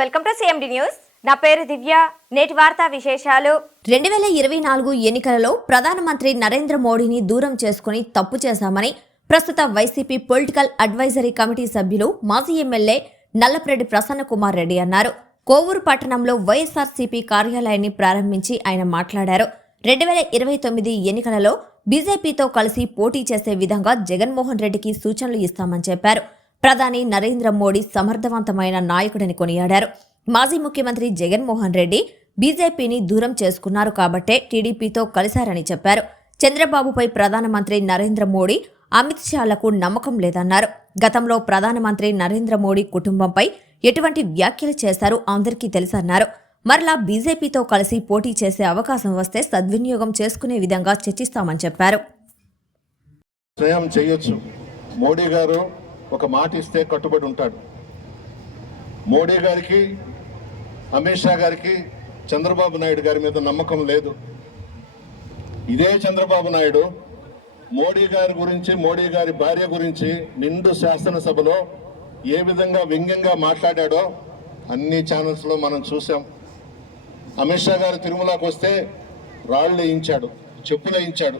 Welcome to CMD news. నా పేరు దివ్య. నేటి వార్తా విశేషాలు. రెండు వేల ఇరవై నాలుగు ఎన్నికలలో ప్రధానమంత్రి నరేంద్ర మోడీని దూరం చేసుకుని తప్పు చేశామని ప్రస్తుత వైసీపీ పొలిటికల్ అడ్వైజరీ కమిటీ సభ్యులు మాజీ ఎమ్మెల్యే నల్లప్రెడ్డి ప్రసన్న కుమార్ రెడ్డి అన్నారు. కోవూరు పట్టణంలో వైఎస్ఆర్సీపీ కార్యాలయాన్ని ప్రారంభించి ఆయన మాట్లాడారు. రెండు వేల ఇరవై తొమ్మిది ఎన్నికలలో బీజేపీతో కలిసి పోటీ చేసే విధంగా జగన్మోహన్ రెడ్డికి సూచనలు ఇస్తామని చెప్పారు. ప్రధాని నరేంద్ర మోడీ సమర్థవంతమైన నాయకుడిని కొనియాడారు. మాజీ ముఖ్యమంత్రి జగన్మోహన్ రెడ్డి బీజేపీని దూరం చేసుకున్నారు కాబట్టే టీడీపీతో కలిశారని చెప్పారు. చంద్రబాబుపై ప్రధానమంత్రి నరేంద్ర మోడీ అమిత్ షాలకు నమ్మకం లేదన్నారు. గతంలో ప్రధానమంత్రి నరేంద్ర మోడీ కుటుంబంపై ఎటువంటి వ్యాఖ్యలు చేశారో అందరికీ తెలుసన్నారు. మరలా బీజేపీతో కలిసి పోటీ చేసే అవకాశం వస్తే సద్వినియోగం చేసుకునే విధంగా చర్చిస్తామని చెప్పారు. స్వయం చేయొచ్చు. మోడీ గారు ఒక మాట ఇస్తే కట్టుబడి ఉంటాడు. మోడీ గారికి అమిత్ షా గారికి చంద్రబాబు నాయుడు గారి మీద నమ్మకం లేదు. ఇదే చంద్రబాబు నాయుడు మోడీ గారి గురించి మోడీ గారి భార్య గురించి నిండు శాసనసభలో ఏ విధంగా వ్యంగ్యంగా మాట్లాడాడో అన్ని ఛానల్స్లో మనం చూసాం అమిత్ షా గారు తిరుమలకు వస్తే రాళ్ళు వేయించాడు చెప్పులు వేయించాడు.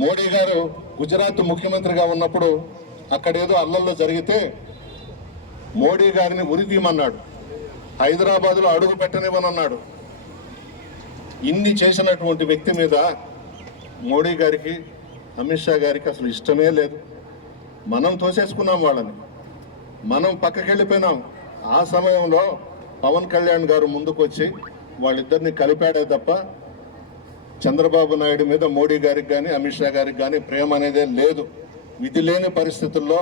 మోడీ గారు గుజరాత్ ముఖ్యమంత్రిగా ఉన్నప్పుడు అక్కడేదో అల్లల్లో జరిగితే మోడీ గారిని ఉరిదీయమన్నాడు హైదరాబాద్లో అడుగు పెట్టనివ్వనన్నాడు. ఇన్ని చేసినటువంటి వ్యక్తి మీద మోడీ గారికి అమిత్ షా గారికి అసలు ఇష్టమే లేదు. మనం తోసేసుకున్నాం వాళ్ళని. మనం పక్కకి వెళ్ళిపోయినాం ఆ సమయంలో పవన్ కళ్యాణ్ గారు ముందుకొచ్చి వాళ్ళిద్దరిని కలిపాడే తప్ప చంద్రబాబు నాయుడు మీద మోడీ గారికి కానీ అమిత్ షా గారికి కానీ ప్రేమ అనేదే లేదు. విధి లేని పరిస్థితుల్లో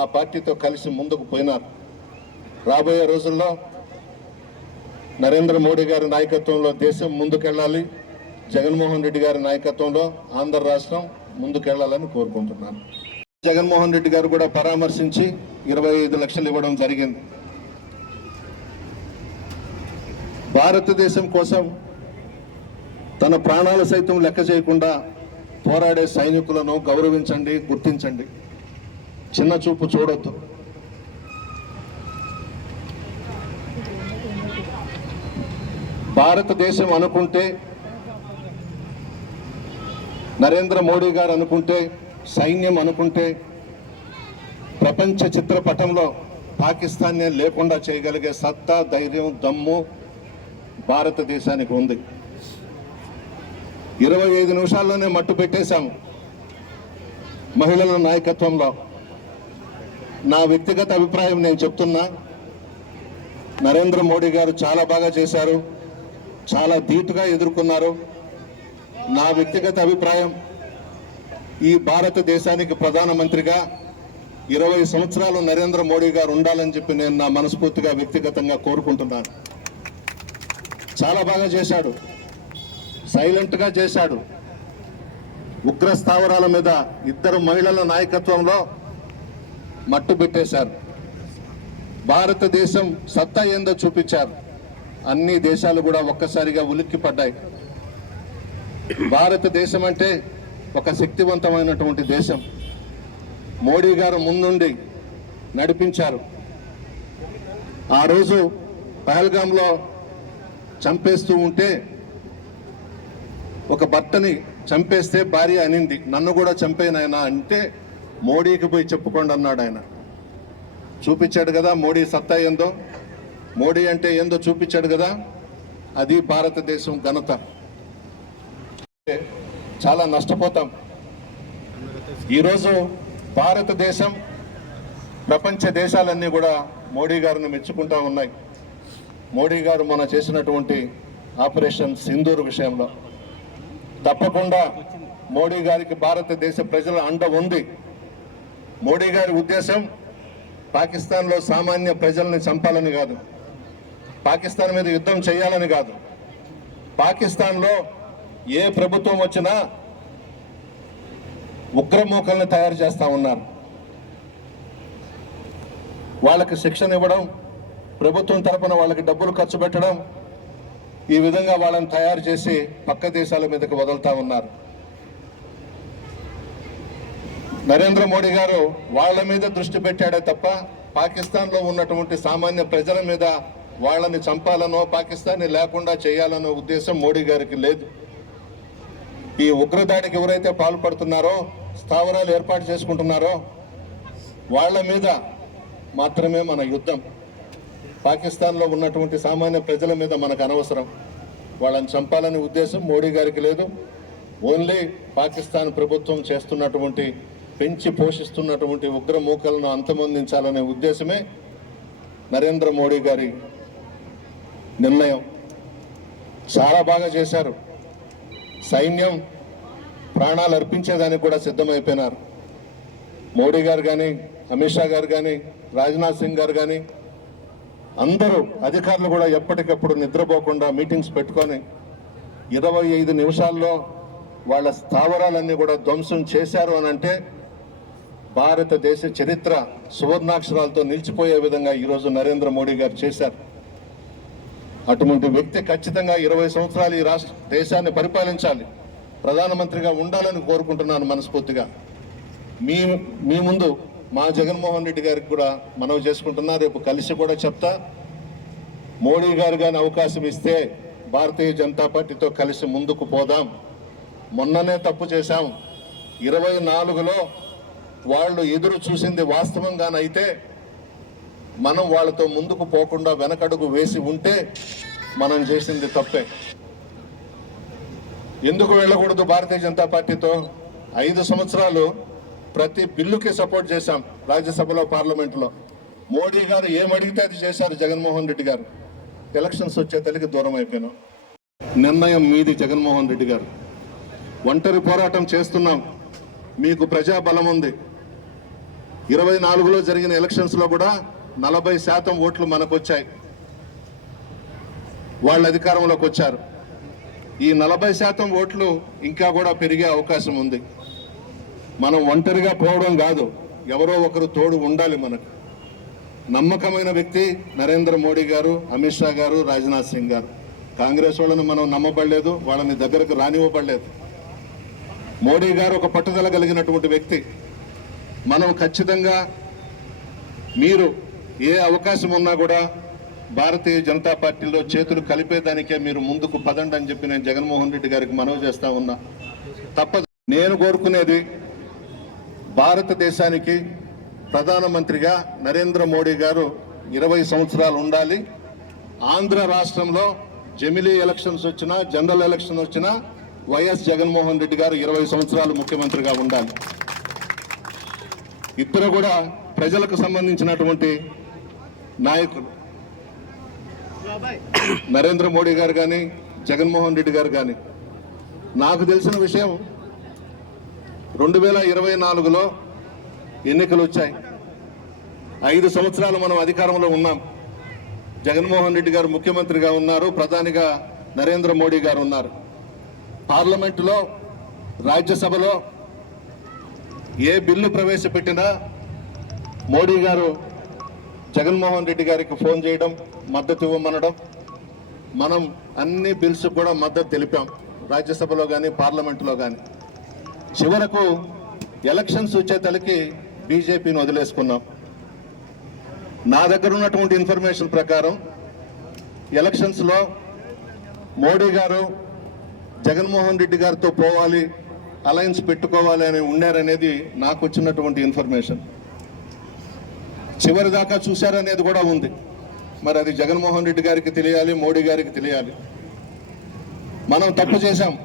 ఆ పార్టీతో కలిసి ముందుకు పోయినారు. రాబోయే రోజుల్లో నరేంద్ర మోడీ గారి నాయకత్వంలో దేశం ముందుకెళ్ళాలి. జగన్మోహన్ రెడ్డి గారి నాయకత్వంలో ఆంధ్ర రాష్ట్రం ముందుకెళ్ళాలని కోరుకుంటున్నాను. జగన్మోహన్ రెడ్డి గారు కూడా పరామర్శించి ఇరవై ఐదు లక్షలు ఇవ్వడం జరిగింది. భారతదేశం కోసం తన ప్రాణాలు సైతం లెక్క చేయకుండా పోరాడే సైనికులను గౌరవించండి గుర్తించండి. చిన్న చూపు చూడొద్దు. భారతదేశం అనుకుంటే నరేంద్ర మోడీ గారు అనుకుంటే సైన్యం అనుకుంటే ప్రపంచ చిత్రపటంలో పాకిస్తాన్నే లేకుండా చేయగలిగే సత్తా ధైర్యం దమ్ము భారతదేశానికి ఉంది. ఇరవై ఐదు నిమిషాల్లోనే మట్టు పెట్టేశాము మహిళల నాయకత్వంలో. నా వ్యక్తిగత అభిప్రాయం నేను చెప్తున్నా. నరేంద్ర మోడీ గారు చాలా బాగా చేశారు. చాలా ధీటుగా ఎదుర్కొన్నారు. నా వ్యక్తిగత అభిప్రాయం ఈ భారతదేశానికి ప్రధానమంత్రిగా ఇరవై సంవత్సరాలు నరేంద్ర మోడీ గారు ఉండాలని చెప్పి నేను నా మనస్ఫూర్తిగా వ్యక్తిగతంగా కోరుకుంటున్నాను. చాలా బాగా చేశాడు. సైలెంట్గా చేశాడు. ఉగ్ర స్థావరాల మీద ఇద్దరు మహిళల నాయకత్వంలో మట్టు పెట్టేశారు. భారతదేశం సత్తా ఏందో చూపించారు. అన్ని దేశాలు కూడా ఒక్కసారిగా ఉలిక్కి పడ్డాయి. భారతదేశం అంటే ఒక శక్తివంతమైనటువంటి దేశం. మోడీ గారు ముందుండి నడిపించారు. ఆ రోజు పహల్గాంలో చంపేస్తూ ఉంటే ఒక భర్తని చంపేస్తే భార్య అనింది. నన్ను కూడా చంపేనాయన అంటే మోడీకి పోయి చెప్పుకోండి అన్నాడు ఆయన. చూపించాడు కదా మోడీ సత్తా ఏందో. మోడీ అంటే ఏందో చూపించాడు కదా. అది భారతదేశం ఘనత. చాలా నష్టపోతాం. ఈరోజు భారతదేశం ప్రపంచ దేశాలన్నీ కూడా మోడీ గారిని మెచ్చుకుంటా ఉన్నాయి. మోడీ గారు మొన్న చేసినటువంటి ఆపరేషన్ సింధూర్ విషయంలో. తప్పకుండా మోడీ గారికి భారతదేశ ప్రజల అండ ఉంది. మోడీ గారి ఉద్దేశం పాకిస్తాన్లో సామాన్య ప్రజల్ని చంపాలని కాదు. పాకిస్తాన్ మీద యుద్ధం చేయాలని కాదు. పాకిస్తాన్లో ఏ ప్రభుత్వం వచ్చినా ఉగ్రమూకల్ని తయారు చేస్తా ఉన్నారు. వాళ్ళకి శిక్షణ ఇవ్వడం ప్రభుత్వం తరపున వాళ్ళకి డబ్బులు ఖర్చు పెట్టడం ఈ విధంగా వాళ్ళని తయారు చేసి పక్క దేశాల మీదకి వదులుతా ఉన్నారు. నరేంద్ర మోడీ గారు వాళ్ళ మీద దృష్టి పెట్టాడే తప్ప పాకిస్తాన్లో ఉన్నటువంటి సామాన్య ప్రజల మీద వాళ్ళని చంపాలనో పాకిస్తాన్ని లేకుండా చేయాలనో ఉద్దేశం మోడీ గారికి లేదు. ఈ ఉగ్రదాడికి ఎవరైతే పాల్పడుతున్నారో స్థావరాలు ఏర్పాటు చేసుకుంటున్నారో వాళ్ళ మీద మాత్రమే మన యుద్ధం. పాకిస్తాన్లో ఉన్నటువంటి సామాన్య ప్రజల మీద మనకు అనవసరం. వాళ్ళని చంపాలనే ఉద్దేశం మోడీ గారికి లేదు. ఓన్లీ పాకిస్తాన్ ప్రభుత్వం చేస్తున్నటువంటి పెంచి పోషిస్తున్నటువంటి ఉగ్ర మూకలను అంతమొందించాలనే ఉద్దేశమే నరేంద్ర మోడీ గారి నిర్ణయం. చాలా బాగా చేశారు. సైన్యం ప్రాణాలు అర్పించేదానికి కూడా సిద్ధమైపోయినారు. మోడీ గారు కానీ అమిత్ షా గారు కానీ రాజ్నాథ్ సింగ్ గారు కానీ అందరూ అధికారులు కూడా ఎప్పటికప్పుడు నిద్రపోకుండా మీటింగ్స్ పెట్టుకొని ఇరవై ఐదు నిమిషాల్లో వాళ్ళ స్థావరాలన్నీ కూడా ధ్వంసం చేశారు అని అంటే భారతదేశ చరిత్ర సువర్ణాక్షరాలతో నిలిచిపోయే విధంగా ఈరోజు నరేంద్ర మోడీ గారు చేశారు. అటువంటి వ్యక్తి ఖచ్చితంగా ఇరవై సంవత్సరాలు ఈ రాష్ట్ర దేశాన్ని పరిపాలించాలి. ప్రధానమంత్రిగా ఉండాలని కోరుకుంటున్నాను మనస్ఫూర్తిగా. మీ మీ ముందు మా జగన్మోహన్ రెడ్డి గారికి కూడా మనవి చేసుకుంటున్నా రేపు కలిసి కూడా చెప్తా. మోడీ గారు కానీ అవకాశం ఇస్తే భారతీయ జనతా పార్టీతో కలిసి ముందుకు పోదాం. మొన్ననే తప్పు చేశాం. ఇరవై నాలుగులో వాళ్ళు ఎదురు చూసింది వాస్తవంగానైతే మనం వాళ్ళతో ముందుకు పోకుండా వెనకడుగు వేసి ఉంటే మనం చేసింది తప్పే. ఎందుకు వెళ్ళకూడదు భారతీయ జనతా పార్టీతో? ఐదు సంవత్సరాలు ప్రతి బిల్లుకి సపోర్ట్ చేశాం రాజ్యసభలో పార్లమెంట్లో. మోడీ గారు ఏమడిగితే అది చేశారు జగన్మోహన్ రెడ్డి గారు. ఎలక్షన్స్ వచ్చే తల్లికి దూరం అయిపోయినాం. నిర్ణయం మీది జగన్మోహన్ రెడ్డి గారు. ఒంటరి పోరాటం చేస్తున్నాం. మీకు ప్రజా బలం ఉంది. ఇరవై నాలుగులో జరిగిన ఎలక్షన్స్లో కూడా నలభై శాతం ఓట్లు మనకు వచ్చాయి వాళ్ళు అధికారంలోకి వచ్చారు. ఈ నలభై శాతం ఓట్లు ఇంకా కూడా పెరిగే అవకాశం ఉంది. మనం ఒంటరిగా పోవడం కాదు ఎవరో ఒకరు తోడు ఉండాలి మనకు. నమ్మకమైన వ్యక్తి నరేంద్ర మోడీ గారు అమిత్ షా గారు రాజ్నాథ్ సింగ్ గారు. కాంగ్రెస్ వాళ్ళని మనం నమ్మబడలేదు వాళ్ళని దగ్గరకు రానివ్వబడలేదు. మోడీ గారు ఒక పట్టుదల కలిగినటువంటి వ్యక్తి. మనం ఖచ్చితంగా మీరు ఏ అవకాశం ఉన్నా కూడా భారతీయ జనతా పార్టీలో చేతులు కలిపేదానికే మీరు ముందుకు పదండి అని చెప్పి నేను జగన్మోహన్ రెడ్డి గారికి మనవి చేస్తా ఉన్నా. తప్పదు. నేను కోరుకునేది భారతదేశానికి ప్రధానమంత్రిగా నరేంద్ర మోడీ గారు ఇరవై సంవత్సరాలు ఉండాలి. ఆంధ్ర రాష్ట్రంలో జమిలీ ఎలక్షన్స్ వచ్చినా జనరల్ ఎలక్షన్ వచ్చినా వైఎస్ జగన్మోహన్ రెడ్డి గారు ఇరవై సంవత్సరాలు ముఖ్యమంత్రిగా ఉండాలి. ఇద్దరు కూడా ప్రజలకు సంబంధించినటువంటి నాయకులు. నరేంద్ర మోడీ గారు కానీ జగన్మోహన్ రెడ్డి గారు కానీ నాకు తెలిసిన విషయం రెండు వేల ఇరవై నాలుగులో ఎన్నికలు వచ్చాయి ఐదు సంవత్సరాలు మనం అధికారంలో ఉన్నాం. జగన్మోహన్ రెడ్డి గారు ముఖ్యమంత్రిగా ఉన్నారు ప్రధానిగా నరేంద్ర మోడీ గారు ఉన్నారు. పార్లమెంటులో రాజ్యసభలో ఏ బిల్లు ప్రవేశపెట్టినా మోడీ గారు జగన్మోహన్ రెడ్డి గారికి ఫోన్ చేయడం మద్దతు ఇవ్వమనడం మనం అన్ని బిల్స్ కూడా మద్దతు తెలిపాం. రాజ్యసభలో కానీ పార్లమెంటులో కానీ చివరకు ఎలక్షన్స్ వచ్చేతలకి బీజేపీని వదిలేసుకున్నాం. నా దగ్గర ఉన్నటువంటి ఇన్ఫర్మేషన్ ప్రకారం ఎలక్షన్స్లో మోడీ గారు జగన్మోహన్ రెడ్డి గారితో పోవాలి అలయన్స్ పెట్టుకోవాలి అని ఉండారనేది నాకు వచ్చినటువంటి ఇన్ఫర్మేషన్. చివరి దాకా చూశారనేది కూడా ఉంది. మరి అది జగన్మోహన్ రెడ్డి గారికి తెలియాలి మోడీ గారికి తెలియాలి. మనం తప్పు చేశాం.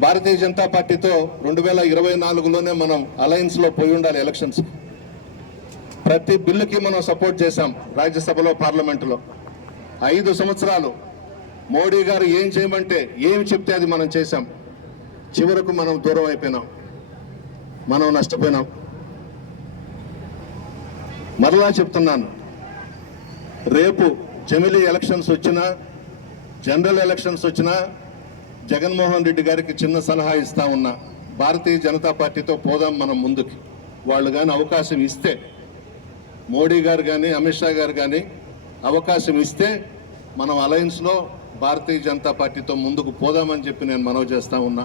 భారతీయ జనతా పార్టీతో రెండు వేల ఇరవై నాలుగులోనే మనం అలయన్స్లో పోయి ఉండాలి ఎలక్షన్స్ ప్రతి బిల్లుకి మనం సపోర్ట్ చేశాం రాజ్యసభలో పార్లమెంటులో. ఐదు సంవత్సరాలు మోడీ గారు ఏం చేయమంటే ఏం చెప్తే అది మనం చేశాం. చివరకు మనం దూరం అయిపోయినాం. మనం నష్టపోయినాం. మరలా చెప్తున్నాను. రేపు జమిలీ ఎలక్షన్స్ వచ్చినా జనరల్ ఎలక్షన్స్ వచ్చినా జగన్మోహన్ రెడ్డి గారికి చిన్న సలహా ఇస్తా ఉన్నా భారతీయ జనతా పార్టీతో పోదాం మనం ముందుకి. వాళ్ళు కానీ అవకాశం ఇస్తే మోడీ గారు కానీ అమిత్ షా గారు కానీ అవకాశం ఇస్తే మనం అలయన్స్లో భారతీయ జనతా పార్టీతో ముందుకు పోదామని చెప్పి నేను మనవి చేస్తా ఉన్నా.